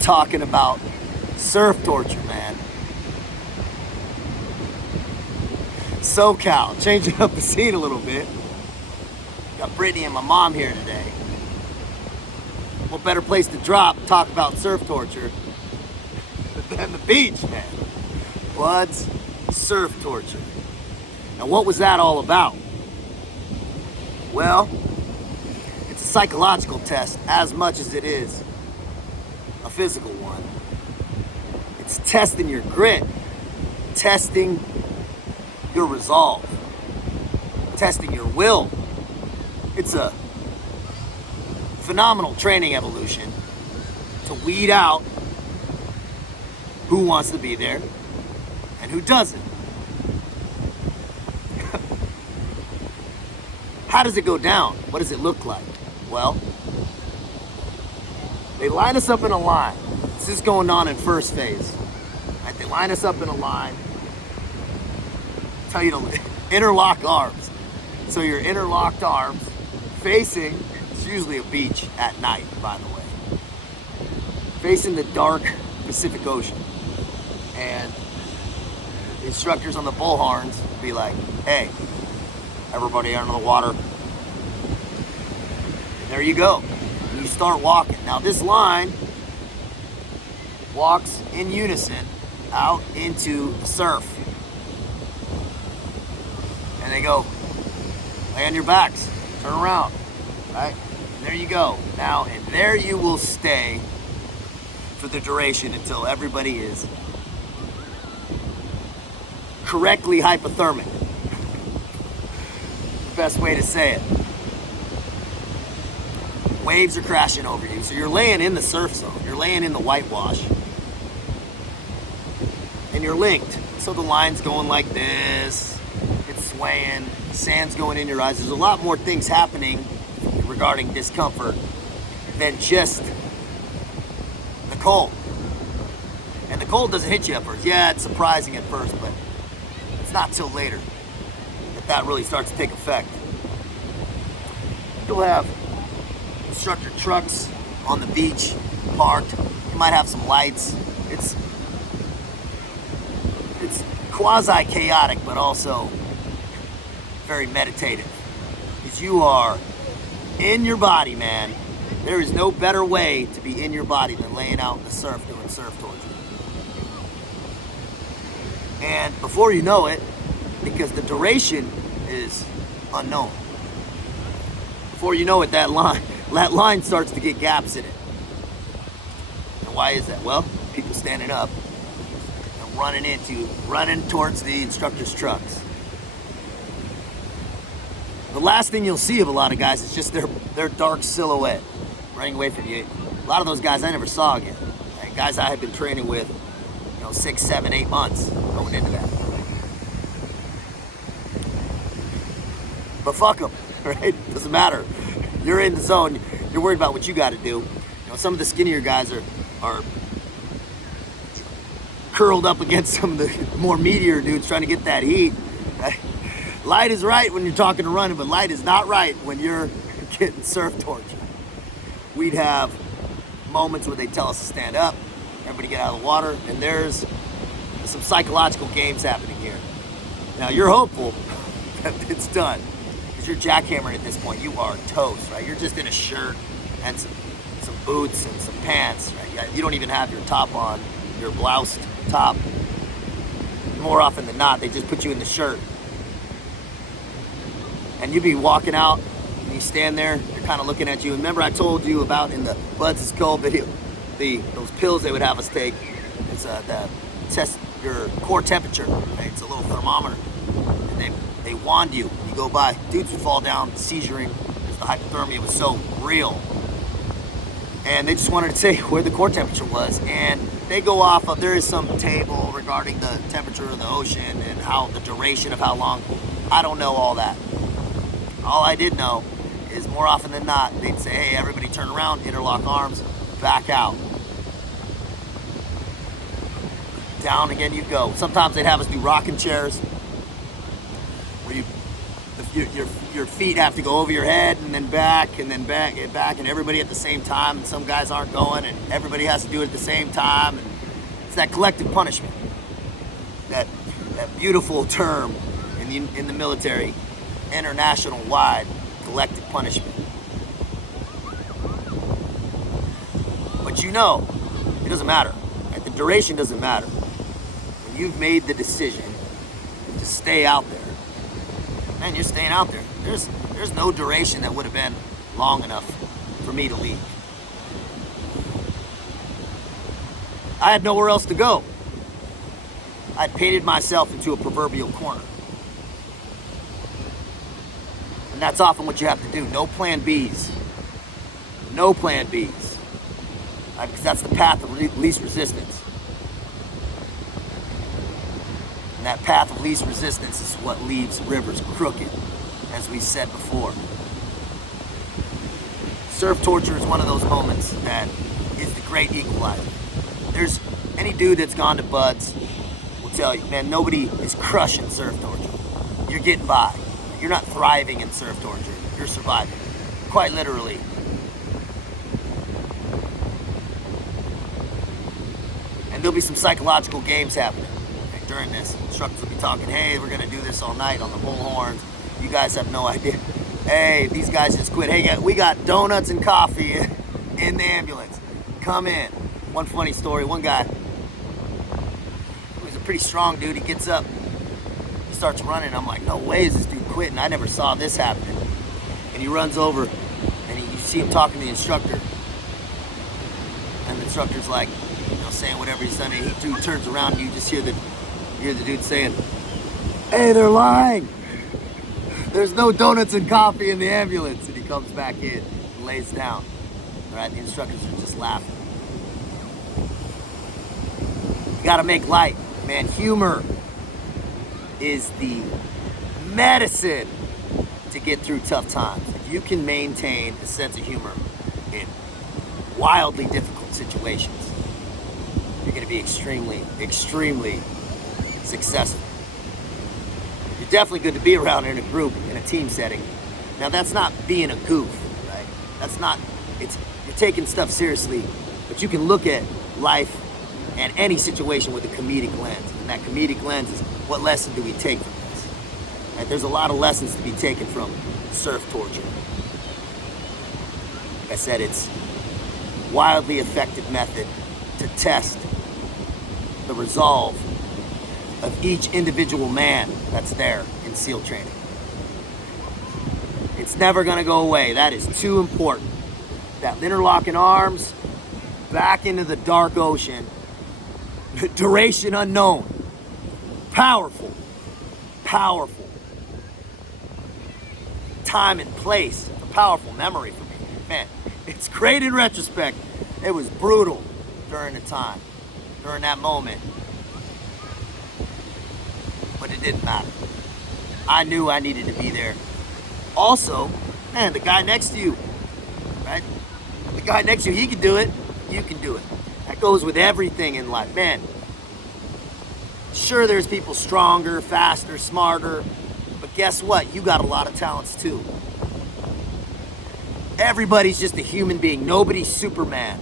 talking about surf torture, man. SoCal, changing up the scene a little bit. Got Brittany and my mom here today. What better place to talk about surf torture than the beach, man. Bloods, surf torture. Now, what was that all about? Well, it's a psychological test as much as it is a physical one. It's testing your grit, testing your resolve, testing your will. It's a phenomenal training evolution to weed out who wants to be there and who doesn't. How does it go down? What does it look like? Well, they line us up in a line. This is going on in first phase. Right? They line us up in a line. Tell you to interlock arms. So your interlocked arms facing, it's usually a beach at night, by the way, facing the dark Pacific Ocean. And the instructors on the bullhorns will be like, hey, everybody out in the water. And there you go. And you start walking. Now this line walks in unison out into the surf. And they go, lay on your backs, turn around, right? And there you go. Now, and there you will stay for the duration until everybody is correctly hypothermic. The best way to say it. Waves are crashing over you, so you're laying in the surf zone. You're laying in the whitewash. And you're linked. So the line's going like this. It's swaying. Sand's going in your eyes. There's a lot more things happening regarding discomfort than just the cold. And the cold doesn't hit you at first. Yeah, it's surprising at first, but it's not till later that really starts to take effect. You'll have instructor trucks on the beach parked. You might have some lights. It's quasi-chaotic, but also very meditative. Because you are in your body, man. There is no better way to be in your body than laying out in the surf doing surf torture. And before you know it, because the duration is unknown, before you know it, that line starts to get gaps in it. And why is that? Well, people standing up and running towards the instructor's trucks. The last thing you'll see of a lot of guys is just their dark silhouette running away from you. A lot of those guys I never saw again. Right? Guys I had been training with, 6, 7, 8 months going into that. But fuck them, right? Doesn't matter. You're in the zone. You're worried about what you got to do. Some of the skinnier guys are curled up against some of the more meatier dudes trying to get that heat. Right? Light is right when you're talking to running, but light is not right when you're getting surf torture. We'd have moments where they tell us to stand up, everybody get out of the water, and there's some psychological games happening here. Now, you're hopeful that it's done, because you're jackhammering at this point. You are toast, right? You're just in a shirt and some boots and some pants, right? You don't even have your top on, your bloused top. More often than not, they just put you in the shirt. And you'd be walking out, and you stand there, they're kind of looking at you. And remember I told you about in the Bloods is Cold video, those pills they would have us take. It's to test your core temperature, right? It's a little thermometer. And they wand you. You go by, dudes would fall down, seizuring, because the hypothermia was so real. And they just wanted to say where the core temperature was. And they go off of, there is some table regarding the temperature of the ocean and how the duration of how long. I don't know all that. All I did know is more often than not, they'd say, hey, everybody turn around, interlock arms, back out. Down again you go. Sometimes they'd have us do rocking chairs, where the your feet have to go over your head and then back and then back and everybody at the same time, and some guys aren't going and everybody has to do it at the same time, and it's that collective punishment, that beautiful term in the military, international wide collective punishment. But it doesn't matter. Right? The duration doesn't matter. When you've made the decision to stay out there, man, you're staying out there. There's no duration that would have been long enough for me to leave. I had nowhere else to go. I'd painted myself into a proverbial corner. And that's often what you have to do. No plan Bs. No plan Bs. Because that's the path of least resistance. And that path of least resistance is what leaves rivers crooked, as we said before. Surf torture is one of those moments that is the great equalizer. There's any dude that's gone to Buds will tell you, man, nobody is crushing surf torture. You're getting by. You're not thriving in surf torture. You're surviving. Quite literally. And there'll be some psychological games happening during this. Instructors will be talking, hey, we're going to do this all night on the bullhorns. You guys have no idea. Hey, these guys just quit. Hey, we got donuts and coffee in the ambulance. Come in. One funny story, one guy, he was a pretty strong dude. He gets up, he starts running. I'm like, no way is this dude quitting. I never saw this happening. And he runs over, and you see him talking to the instructor. And the instructor's like, saying whatever he's saying. He dude turns around, and you just hear the dude saying, hey, they're lying. There's no donuts and coffee in the ambulance. And he comes back in and lays down. All right, the instructors are just laughing. You gotta make light, man. Humor is the medicine to get through tough times. If you can maintain a sense of humor in wildly difficult situations, you're gonna be extremely, extremely successful. You're definitely good to be around in a group, in a team setting. Now that's not being a goof, right? You're taking stuff seriously, but you can look at life and any situation with a comedic lens. And that comedic lens is, what lesson do we take from this? Right? There's a lot of lessons to be taken from surf torture. Like I said, it's a wildly effective method to test the resolve of each individual man that's there in SEAL training. It's never gonna go away. That is too important. That interlocking arms back into the dark ocean. Duration unknown. Powerful. Powerful. Time and place. A powerful memory for me. Man, it's great in retrospect. It was brutal during the time, during that moment. But it didn't matter. I knew I needed to be there. Also, man, the guy next to you, right? The guy next to you, he can do it. You can do it. That goes with everything in life. Man, sure there's people stronger, faster, smarter, but guess what? You got a lot of talents too. Everybody's just a human being. Nobody's Superman.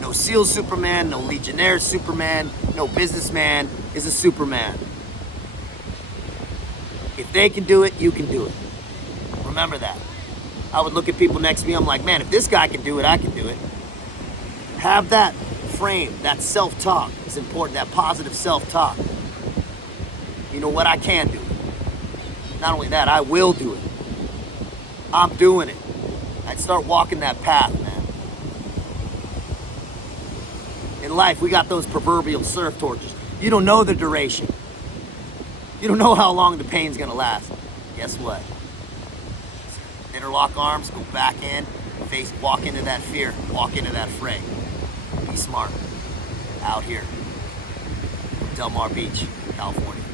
No SEAL Superman, no Legionnaire Superman, no businessman is a Superman. If they can do it, you can do it. Remember that. I would look at people next to me, I'm like, man, if this guy can do it, I can do it. Have that frame, that self-talk is important, that positive self-talk. You know what, I can do it. Not only that, I will do it. I'm doing it. I'd start walking that path, man. In life, we got those proverbial surf tortures. You don't know the duration. You don't know how long the pain's gonna last. Guess what? Interlock arms, go back in, walk into that fear, walk into that fray. Be smart. Out here, Del Mar Beach, California.